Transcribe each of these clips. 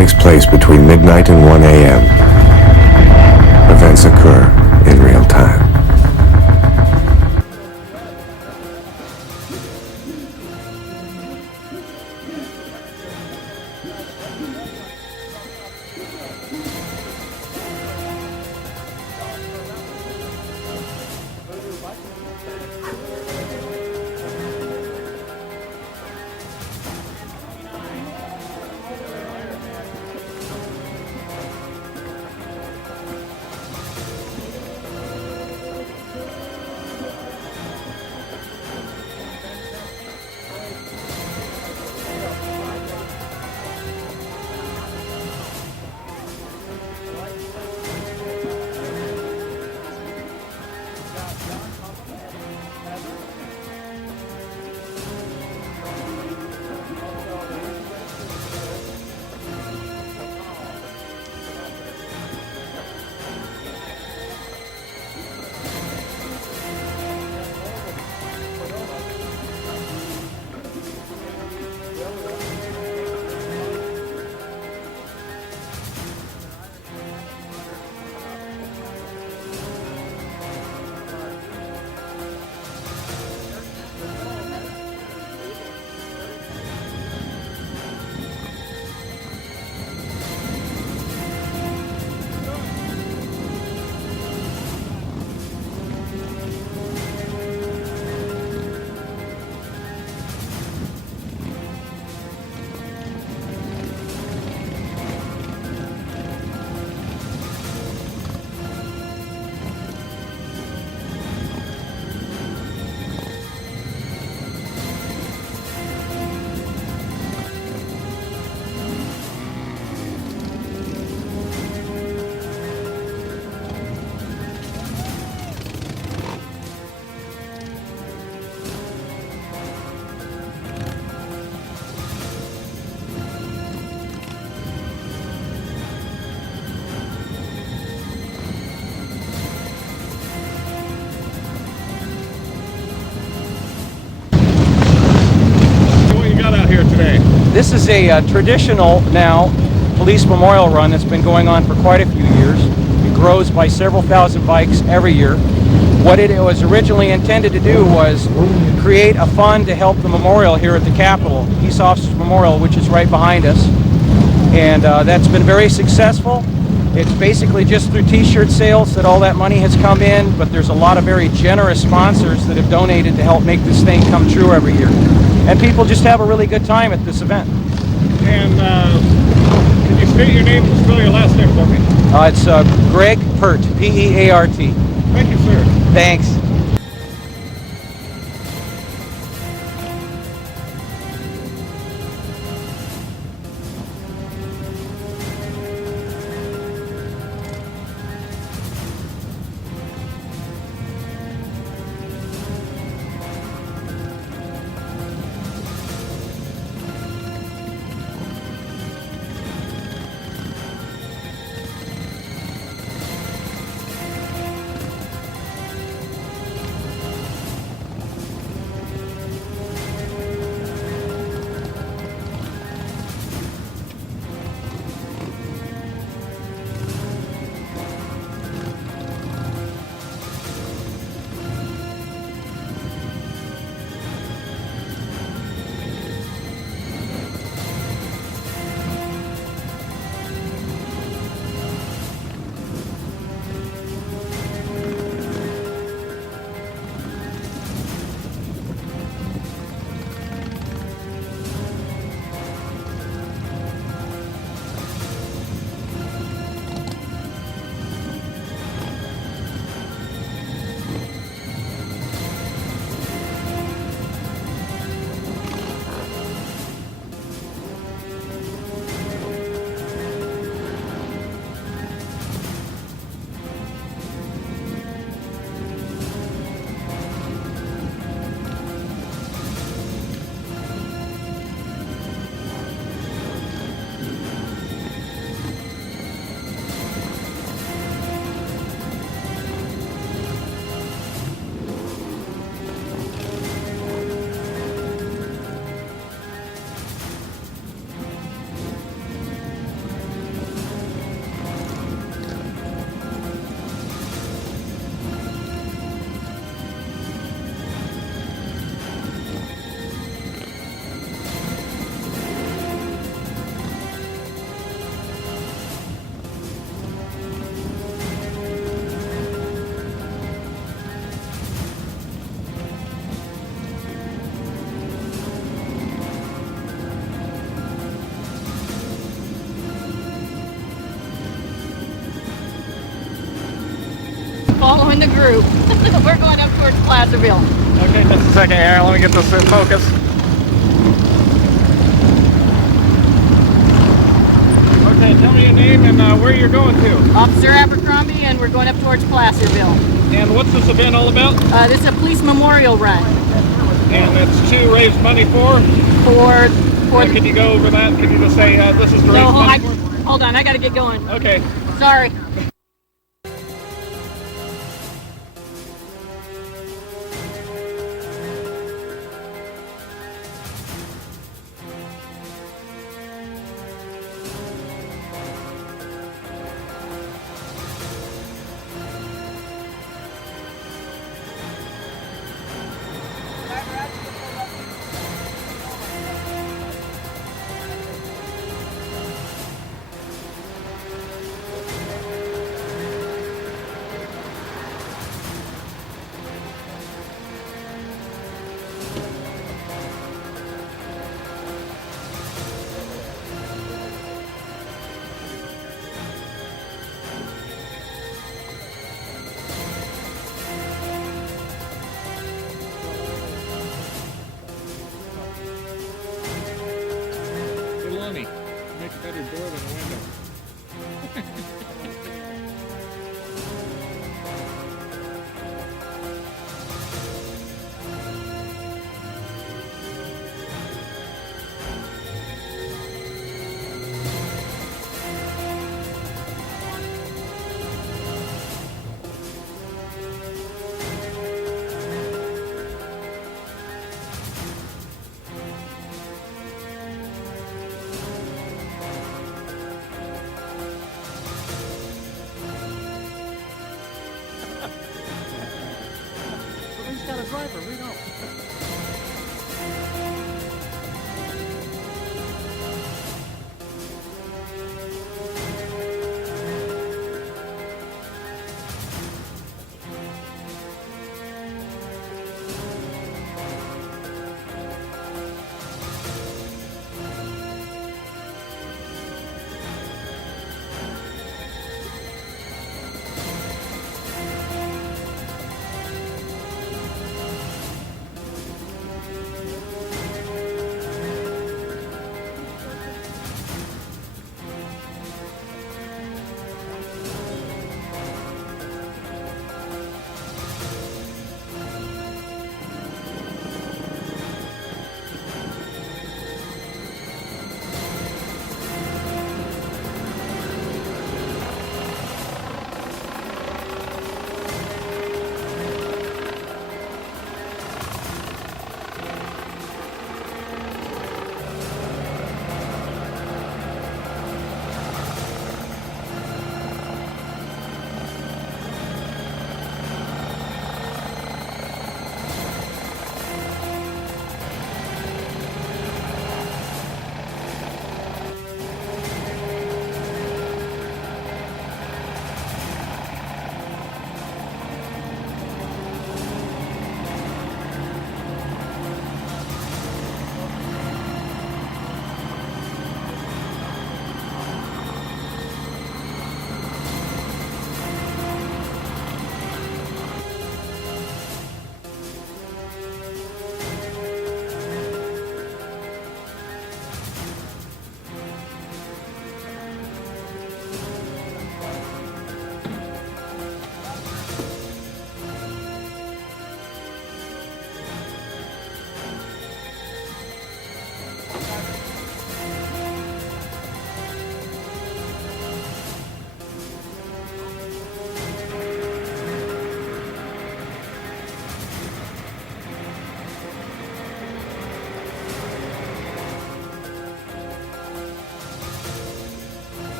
takes place between midnight and 1 a.m. Events occur in real time. This is a traditional now police memorial run that's been going on for quite a few years. It grows by several thousand bikes every year. What it was originally intended to do was create a fund to help the memorial here at the Capitol, Peace Officers Memorial, which is right behind us. And that's been very successful. It's basically just through t-shirt sales that all that money has come in, but there's a lot of very generous sponsors that have donated to help make this thing come true every year. And people just have a really good time at this event. And can you state your name and spell your last name for me? It's Greg Peart, P-E-A-R-T. Thank you, sir. Thanks. the group. We're going up towards Placerville. Okay, just a second here. Let me get this in focus. Okay, tell me your name and where you're going to. Officer Abercrombie, and we're going up towards Placerville. And what's this event all about? This is a police memorial run. And it's to raise money for? Can you go over that? Can you just say this is to raise money for? Hold on, I gotta get going. Okay. Sorry. Make a better door than a window. Somebody's got a driver, we don't.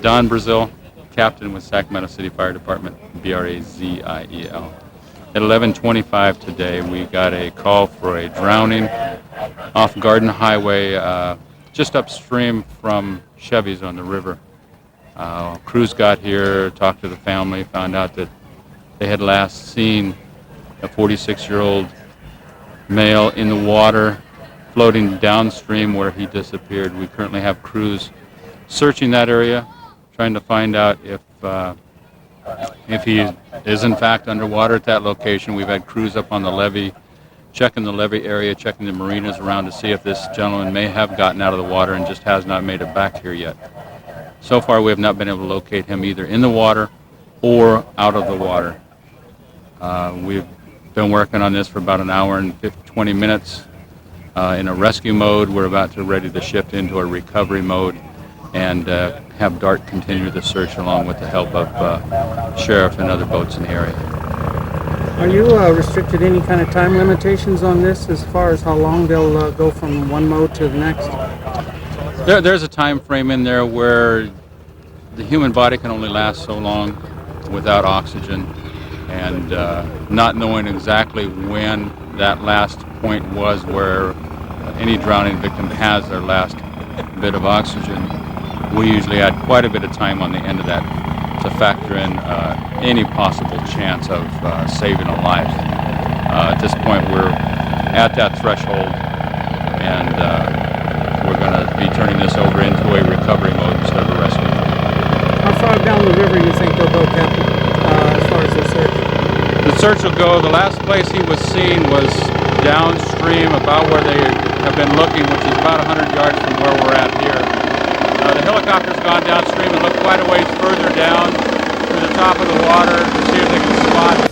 Don Braziel, Captain with Sacramento City Fire Department, Braziel. At 11:25 today, we got a call for a drowning off Garden Highway just upstream from Chevy's on the river. Crews got here, talked to the family, found out that they had last seen a 46-year-old male in the water floating downstream where he disappeared. We currently have crews searching that area, trying to find out if he is in fact underwater at that location. We've had crews up on the levee, checking the levee area, checking the marinas around to see if this gentleman may have gotten out of the water and just has not made it back here yet. So far, we have not been able to locate him either in the water or out of the water. We've been working on this for about an hour and 20 minutes in a rescue mode. We're about to ready to shift into a recovery mode and have DART continue the search along with the help of sheriff and other boats in the area. Are you restricted any kind of time limitations on this as far as how long they'll go from one mode to the next? There's a time frame in there where the human body can only last so long without oxygen, and not knowing exactly when that last point was where any drowning victim has their last bit of oxygen, we usually add quite a bit of time on the end of that to factor in any possible chance of saving a life. At this point, we're at that threshold, and we're going to be turning this over into a recovery mode instead of a rescue. How far down the river do you think they'll go, Captain, as far as the search? The search will go, the last place he was seen was downstream about where they have been looking, which is about 100 yards from where we're at here. The helicopter's gone downstream and looked quite a ways further down to the top of the water to see if they can spot.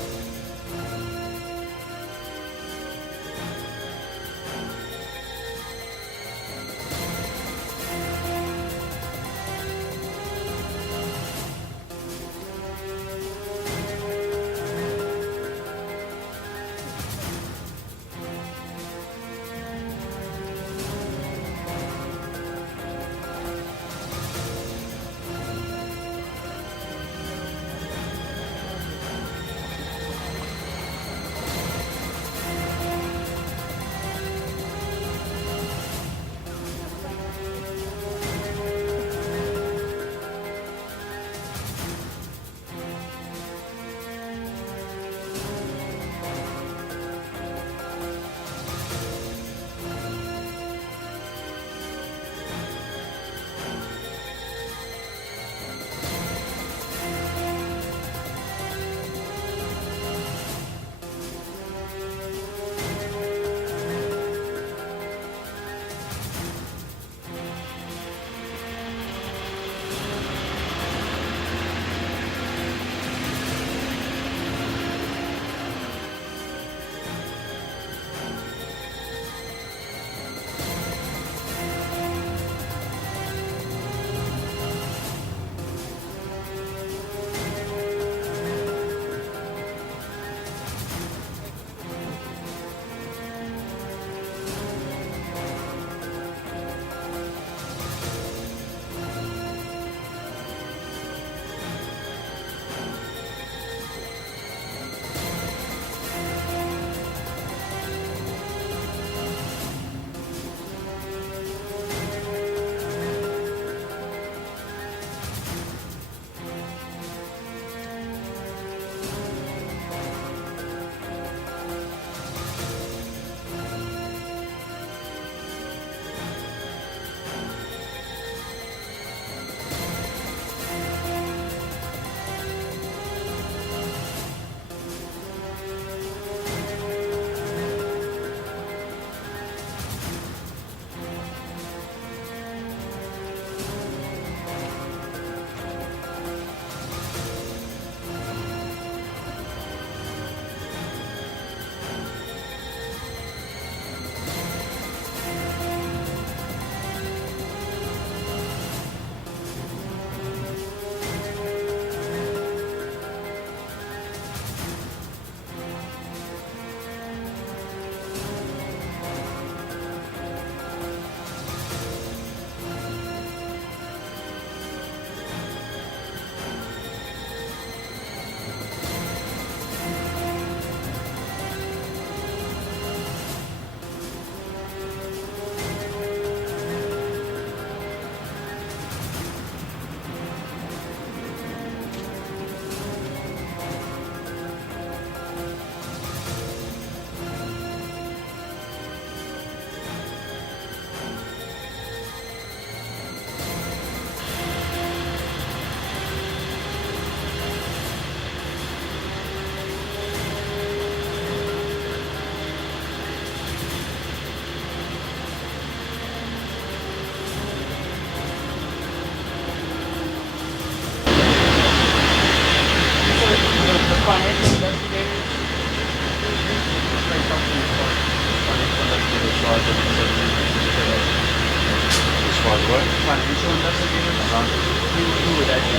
Who would that be?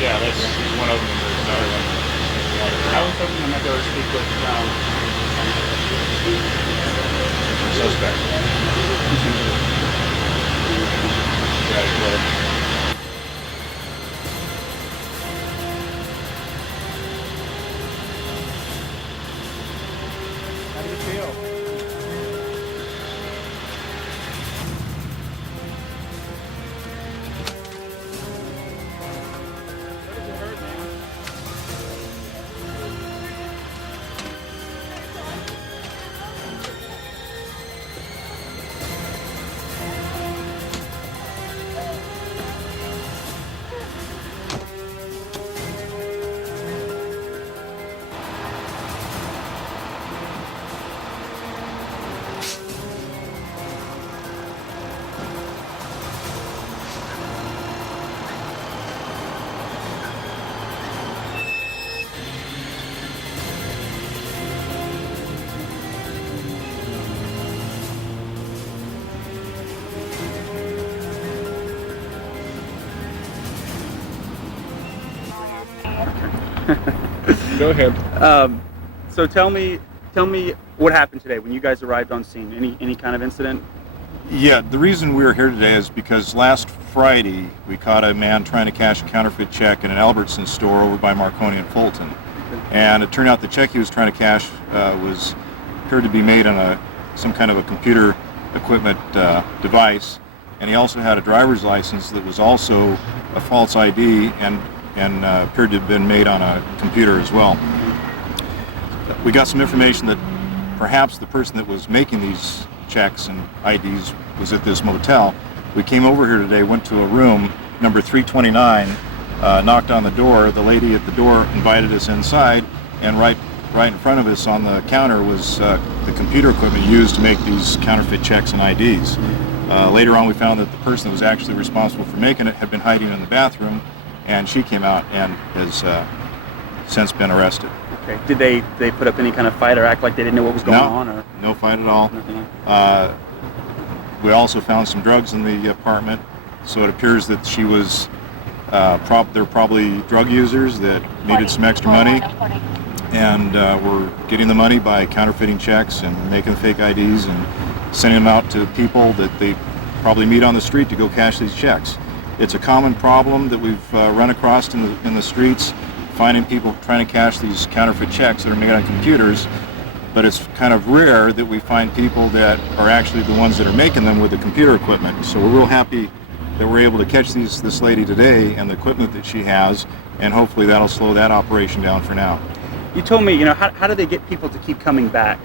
Yeah, that's one of them. There's another one. I was hoping I might be able to speak with Suspect. How do you feel? What does it hurt, man? Go ahead. So tell me what happened today when you guys arrived on scene. Any kind of incident? Yeah, the reason we are here today is because last Friday we caught a man trying to cash a counterfeit check in an Albertson store over by Marconi and Fulton. And it turned out the check he was trying to cash appeared to be made on some kind of a computer equipment device. And he also had a driver's license that was also a false ID and appeared to have been made on a computer as well. We got some information that perhaps the person that was making these checks and IDs was at this motel. We came over here today, went to a room, number 329, knocked on the door. The lady at the door invited us inside, and right in front of us on the counter was the computer equipment used to make these counterfeit checks and IDs. Later on we found that the person that was actually responsible for making it had been hiding in the bathroom, and she came out and has since been arrested. Okay. Did they put up any kind of fight or act like they didn't know what was going on? Or No fight at all. nothing? We also found some drugs in the apartment, so it appears that she was, they're probably drug users that needed some extra money, and were getting the money by counterfeiting checks and making fake IDs and sending them out to people that they probably meet on the street to go cash these checks. It's a common problem that we've run across in the streets, finding people trying to cash these counterfeit checks that are made on computers, but it's kind of rare that we find people that are actually the ones that are making them with the computer equipment. So we're real happy that we're able to catch this lady today and the equipment that she has, and hopefully that'll slow that operation down for now. You told me, how do they get people to keep coming back?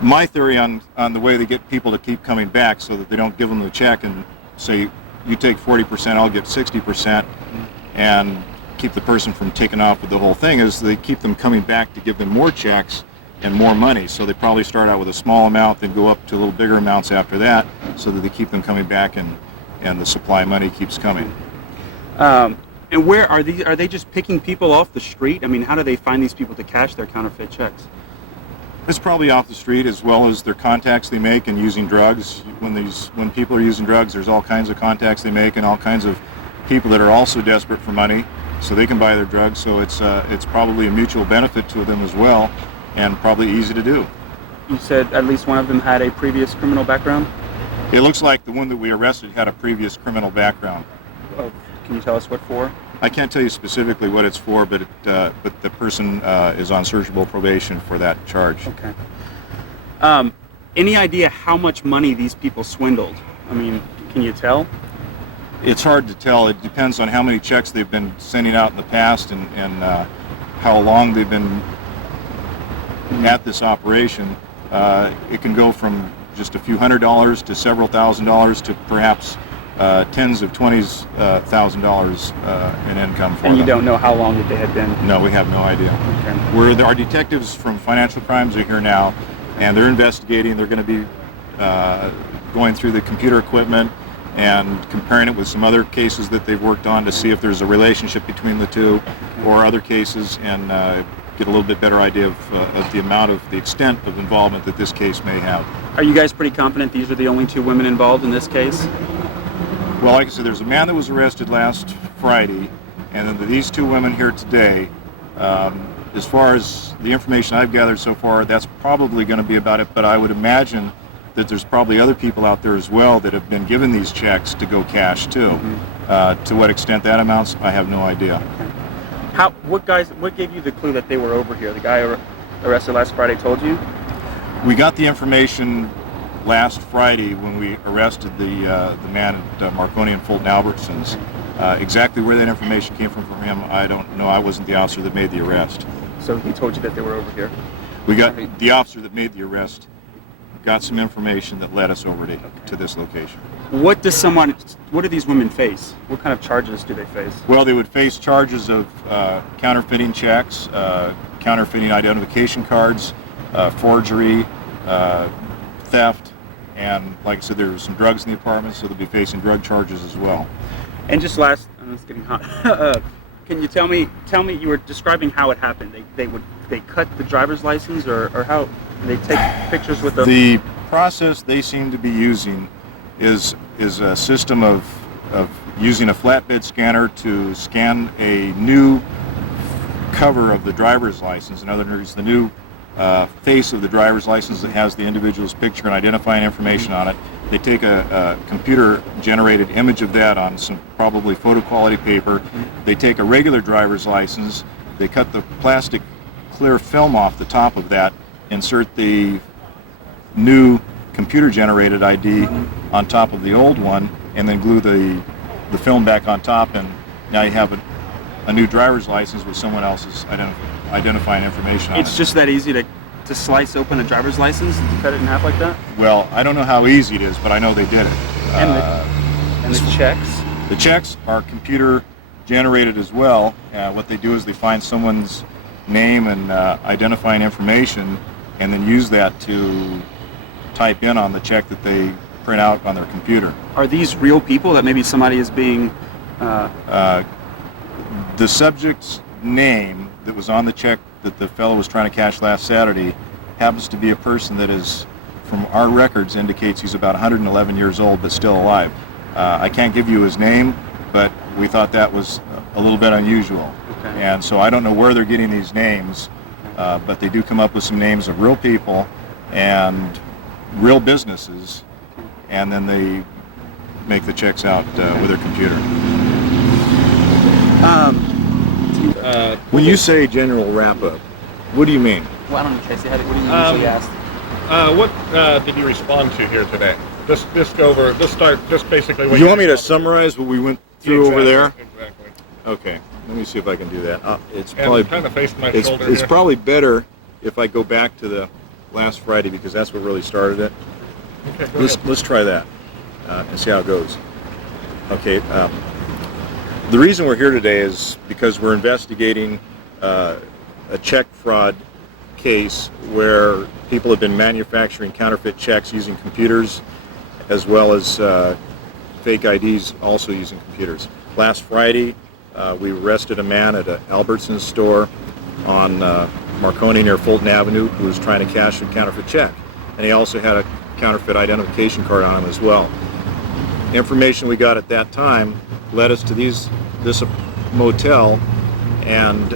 My theory on the way they get people to keep coming back so that they don't give them the check and say, you take 40%, I'll get 60%, and keep the person from taking off with the whole thing, is they keep them coming back to give them more checks and more money. So they probably start out with a small amount, then go up to a little bigger amounts after that, so that they keep them coming back and the supply money keeps coming. And where are these? Are they just picking people off the street? I mean, how do they find these people to cash their counterfeit checks? It's probably off the street, as well as their contacts they make and using drugs. When people are using drugs, there's all kinds of contacts they make and all kinds of people that are also desperate for money, so they can buy their drugs. So it's probably a mutual benefit to them as well, and probably easy to do. You said at least one of them had a previous criminal background? It looks like the one that we arrested had a previous criminal background. Oh, can you tell us what for? I can't tell you specifically what it's for, but the person is on searchable probation for that charge. Okay. Any idea how much money these people swindled? I mean, can you tell? It's hard to tell. It depends on how many checks they've been sending out in the past and how long they've been at this operation. It can go from just a few $100s to several $1,000s to perhaps tens of $20,000 in income for them. And you don't know how long that they had been? No, we have no idea. Okay. Our detectives from Financial Crimes are here now, and they're investigating. They're going to be going through the computer equipment and comparing it with some other cases that they've worked on to see if there's a relationship between the two or other cases, and get a little bit better idea of the extent of involvement that this case may have. Are you guys pretty confident these are the only 2 women involved in this case? Well, like I said, there's a man that was arrested last Friday, and then these 2 women here today. As far as the information I've gathered so far, that's probably going to be about it, but I would imagine that there's probably other people out there as well that have been given these checks to go cash too. Mm-hmm. To what extent that amounts, I have no idea. What gave you the clue that they were over here? The guy arrested last Friday told you? We got the information last Friday when we arrested the man at Marconi and Fulton Albertsons. Exactly where that information came from him, I don't know. I wasn't the officer that made the arrest. So he told you that they were over here? We got the officer that made the arrest, got some information that led us over to this location. What do these women face? What kind of charges do they face? Well, they would face charges of counterfeiting checks, counterfeiting identification cards, forgery, theft, and like I said, there was some drugs in the apartment, so they'll be facing drug charges as well. And just last, it's getting hot. Can you tell me? You were describing how it happened. They cut the driver's license, or how they take pictures with them. The process they seem to be using is a system of using a flatbed scanner to scan a new cover of the driver's license. In other words, the new face of the driver's license that has the individual's picture and identifying information on it. They take a computer-generated image of that on some probably photo-quality paper. They take a regular driver's license. They cut the plastic clear film off the top of that, insert the new computer-generated ID on top of the old one, and then glue the film back on top, and now you have a new driver's license with someone else's identifying information on it. It's just that easy to slice open a driver's license and cut it in half like that? Well, I don't know how easy it is, but I know they did it. And the checks? The checks are computer generated as well. What they do is they find someone's name and identifying information, and then use that to type in on the check that they print out on their computer. Are these real people that maybe somebody is being... The subject's name that was on the check that the fellow was trying to cash last Saturday happens to be a person that is, from our records, indicates he's about 111 years old but still alive. I can't give you his name, but we thought that was a little bit unusual. Okay. And so I don't know where they're getting these names, but they do come up with some names of real people and real businesses, and then they make the checks out with their computer. When you say general wrap-up, what do you mean? Well, I don't know, Tracy. What do you usually ask? What did you respond to here today? Just go over. Just start. Just basically. What You want me to summarize what we went through over there? Exactly. Okay. Let me see if I can do that. It's And probably kind of face my it's shoulder. it's here. probably better if I go back to the last Friday because that's what really started it. Okay, go ahead. Let's try that and see how it goes. Okay. The reason we're here today is because we're investigating a check fraud case where people have been manufacturing counterfeit checks using computers as well as fake IDs also using computers. Last Friday, we arrested a man at an Albertsons store on Marconi near Fulton Avenue who was trying to cash a counterfeit check. And he also had a counterfeit identification card on him as well. Information we got at that time led us to this motel and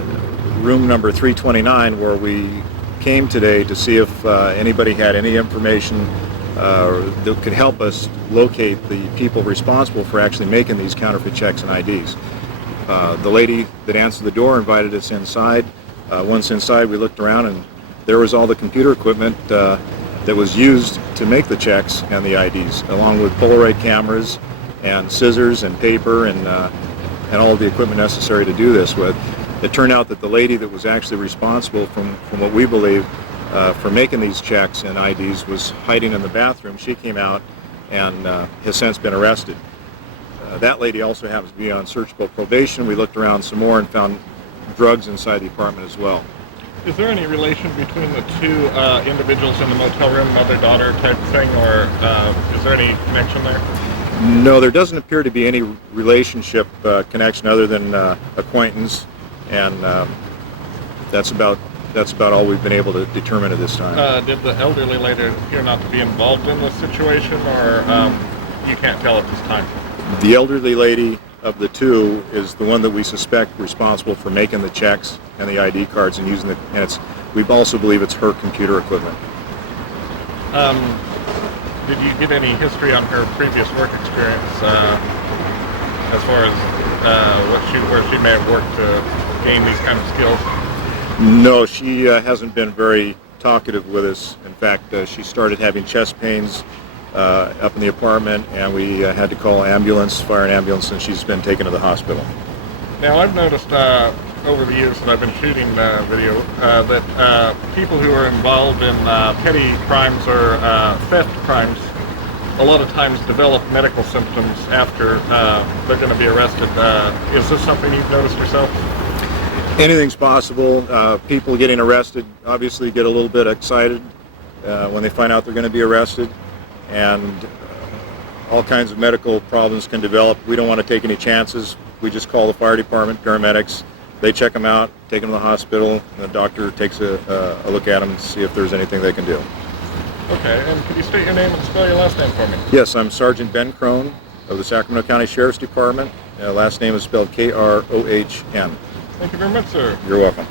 room number 329 where we came today to see if anybody had any information that could help us locate the people responsible for actually making these counterfeit checks and IDs. The lady that answered the door invited us inside. Once inside, we looked around and there was all the computer equipment that was used to make the checks and the IDs, along with Polaroid cameras and scissors and paper and all of the equipment necessary to do this with. It turned out that the lady that was actually responsible from what we believe for making these checks and IDs was hiding in the bathroom. She came out and has since been arrested. That lady also happens to be on searchable probation. We looked around some more and found drugs inside the apartment as well. Is there any relation between the two individuals in the motel room, mother-daughter type thing, or is there any connection there? No, there doesn't appear to be any relationship connection other than acquaintance, and that's about that's about all we've been able to determine at this time. Did the elderly lady appear not to be involved in the situation, or you can't tell at this time? The elderly lady of the two is the one that we suspect responsible for making the checks and the ID cards and using it, and we also believe it's her computer equipment. Did you get any history on her previous work experience as far as where she may have worked to gain these kind of skills? No, she hasn't been very talkative with us. In fact, she started having chest pains up in the apartment, and we had to call fire an ambulance, and she's been taken to the hospital. Now, I've noticed over the years that I've been shooting video that people who are involved in petty crimes or theft crimes a lot of times develop medical symptoms after they're going to be arrested. Is this something you've noticed yourself? Anything's possible. People getting arrested obviously get a little bit excited when they find out they're going to be arrested, and all kinds of medical problems can develop. We don't want to take any chances. We just call the fire department, paramedics. They check them out, take them to the hospital, and the doctor takes a look at them and see if there's anything they can do. Okay, and could you state your name and spell your last name for me? Yes, I'm Sergeant Ben Krohn of the Sacramento County Sheriff's Department. Last name is spelled K-R-O-H-N. Thank you very much, sir. You're welcome.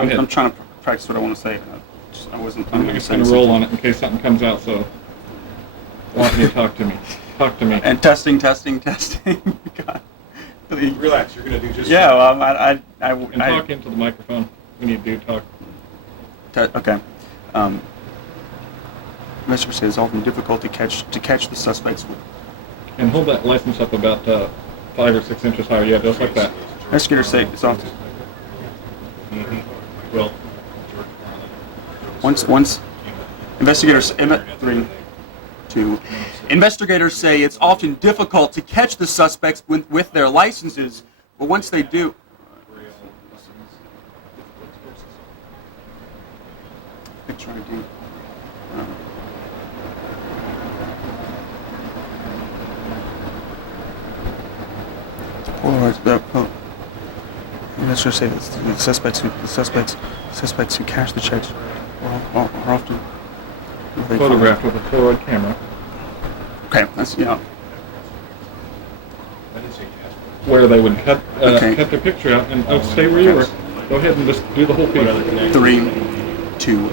I'm trying to practice what I want to say. I wasn't. I'm just going to roll on it in case something comes out, so I want you to talk to me. Talk to me. And testing. God. Relax, you're going to do just Yeah, fine. well, And talk into the microphone when you do talk. Okay. Investigators say it's often difficult to catch the suspects. And hold that license up about 5 or 6 inches higher. Yeah, just like that. Investigators say it's often. Well, Once investigators 3, 2. Investigators say it's often difficult to catch the suspects with their licenses, but once they do. Picture ID. Polaroids. Investigators say the suspects who cash the checks are often photographed with a Polaroid camera. Okay, that's Where they would cut Okay. cut their picture out and stay where you were. Go ahead and just do the whole piece. 3, 2.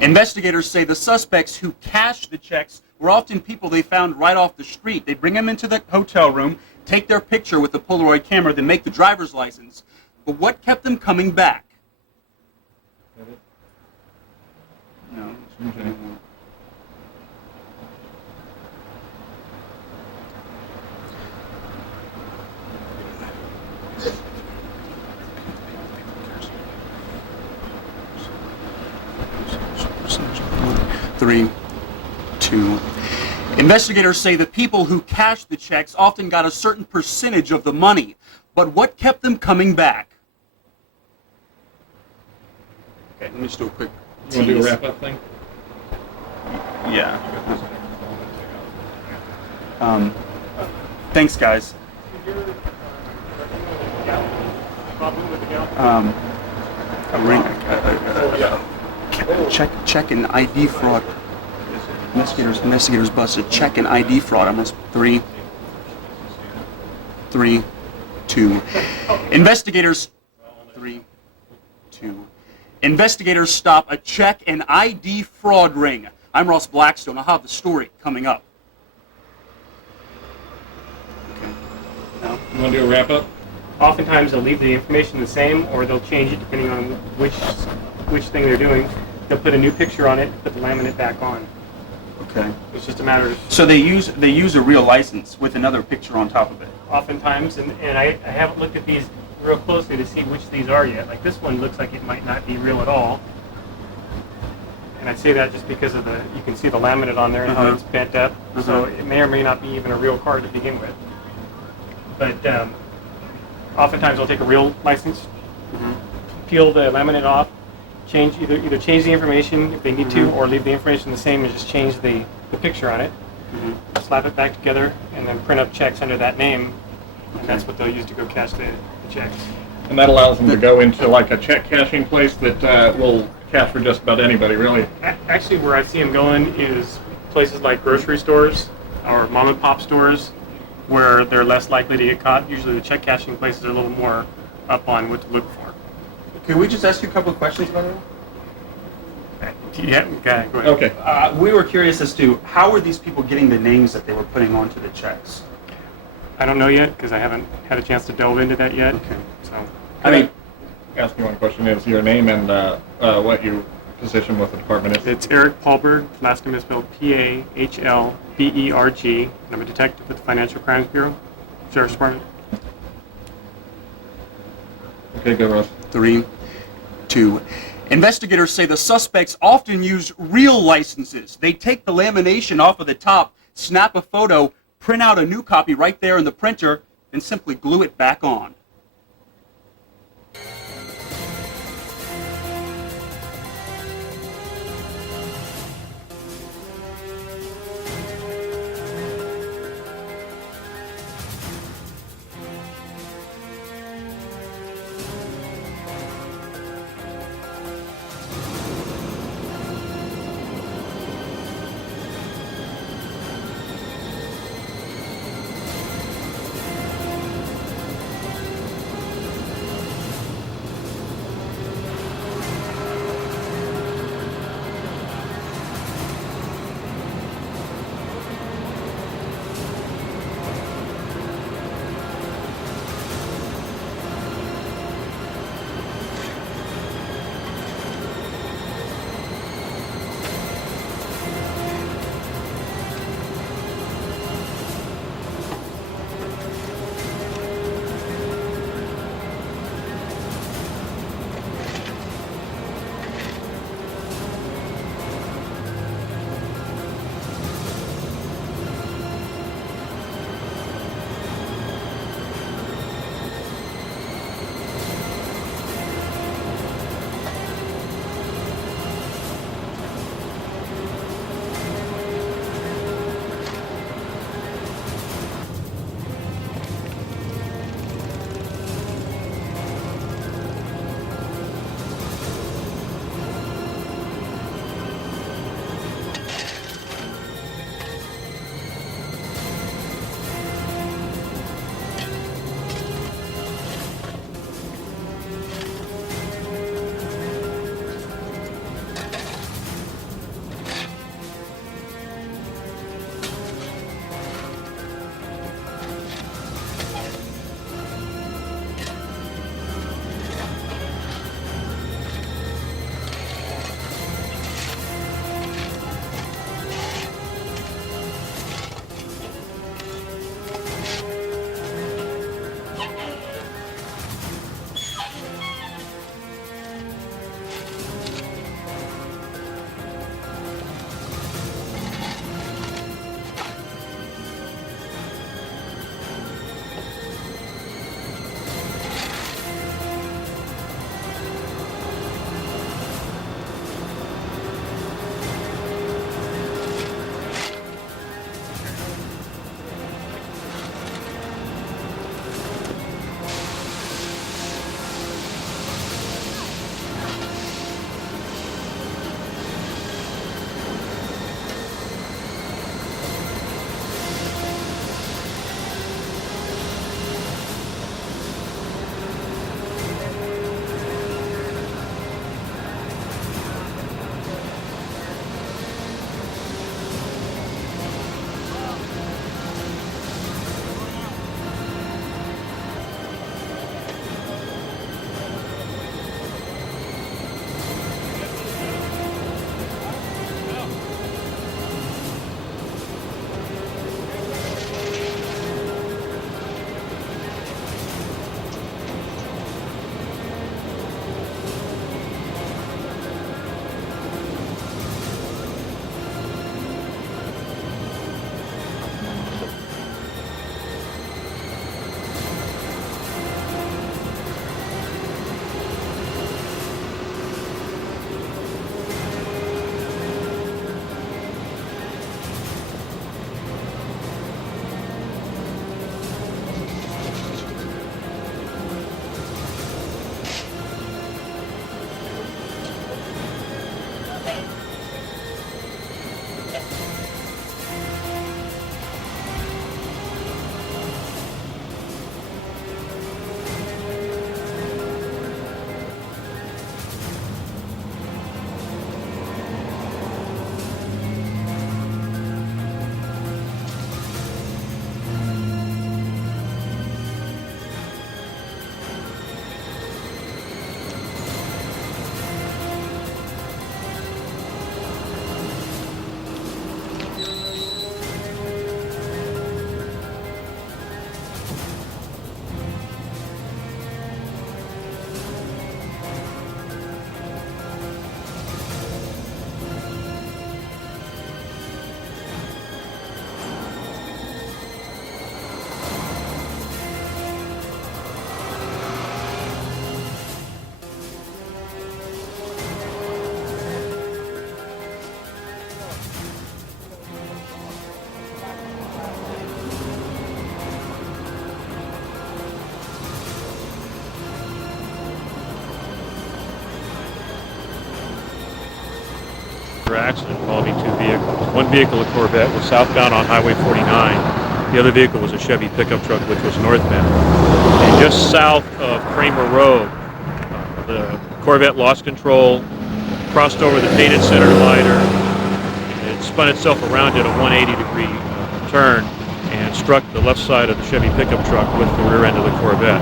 Investigators say the suspects who cashed the checks were often people they found right off the street. They bring them into the hotel room, take their picture with the Polaroid camera, then make the driver's license. But what kept them coming back? No. Okay. Three, 2. Investigators say the people who cashed the checks often got a certain percentage of the money. But what kept them coming back? Okay, let me just do a quick You want to do a tease. wrap-up thing? Yeah. Thanks, guys. Check an ID fraud. Investigators busted check and ID fraud. Almost 3, 2. Investigators 3, 2. Investigators stop a check and ID fraud ring. I'm Ross Blackstone. I'll have the story coming up. Okay. Now, You want to do a wrap-up? Oftentimes they'll leave the information the same, or they'll change it depending on which thing they're doing. They'll put a new picture on it, put the laminate back on. okay. It's just a matter of So they use a real license with another picture on top of it. oftentimes, and I haven't looked at these real closely to see which these are yet. Like this one looks like it might not be real at all. And I say that just because of you can see the laminate on there and how it's bent up. So it may or may not be even a real card to begin with. But oftentimes they'll take a real license, peel the laminate off, either change the information if they need to, or leave the information the same and just change the picture on it, slap it back together, and then print up checks under that name, and that's what they'll use to go cash the checks. And that allows them to go into like a check cashing place that will cash for just about anybody, really. Actually, where I see them going is places like grocery stores or mom and pop stores, where they're less likely to get caught. Usually the check cashing places are a little more up on what to look for. Could we just ask you a couple of questions about it? Yeah, okay, go ahead. Okay. We were curious as to how were these people getting the names that they were putting onto the checks? I don't know yet because I haven't had a chance to delve into that yet. Okay. So, I mean, Ask you one question: is your name and what your position with the department is? it's Eric Pahlberg. Last name is spelled Pahlberg. And I'm a detective with the Financial Crimes Bureau, Sheriff's Department. Okay, go Ross. 3, 2. Investigators say the suspects often use real licenses. They take the lamination off of the top, snap a photo, print out a new copy right there in the printer, and simply glue it back on. accident involving two vehicles. One vehicle, a Corvette, was southbound on Highway 49. The other vehicle was a Chevy pickup truck, which was northbound. And just south of Kramer Road, the Corvette lost control, crossed over the painted center divider, it spun itself around at a 180-degree turn and struck the left side of the Chevy pickup truck with the rear end of the Corvette.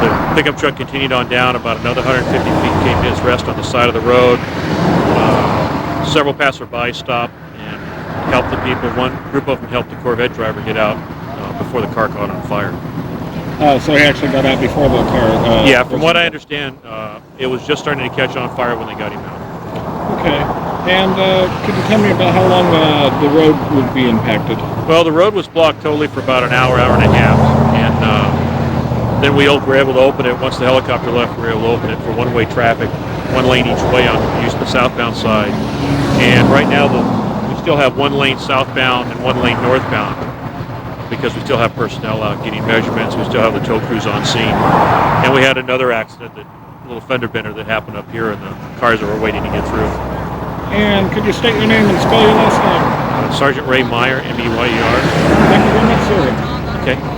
The pickup truck continued on down about another 150 feet, came to its rest on the side of the road. Several passerby stopped and helped the people. One group of them helped the Corvette driver get out before the car caught on fire. So he actually got out before the car? Yeah, from what I understand, it was just starting to catch on fire when they got him out. Okay. And could you tell me about how long the road would be impacted? Well, the road was blocked totally for about an hour, hour and a half, and then we were able to open it. Once the helicopter left, we were able to open it for one-way traffic, one lane each way on the southbound side. And right now, we still have one lane southbound and one lane northbound because we still have personnel out getting measurements. We still have the tow crews on scene. And we had another accident, a little fender bender that happened up here, and the cars that were waiting to get through. And could you state your name and spell your last name? Sergeant Ray Meyer, M-E-Y-E-R. Thank you very much, sir. Okay.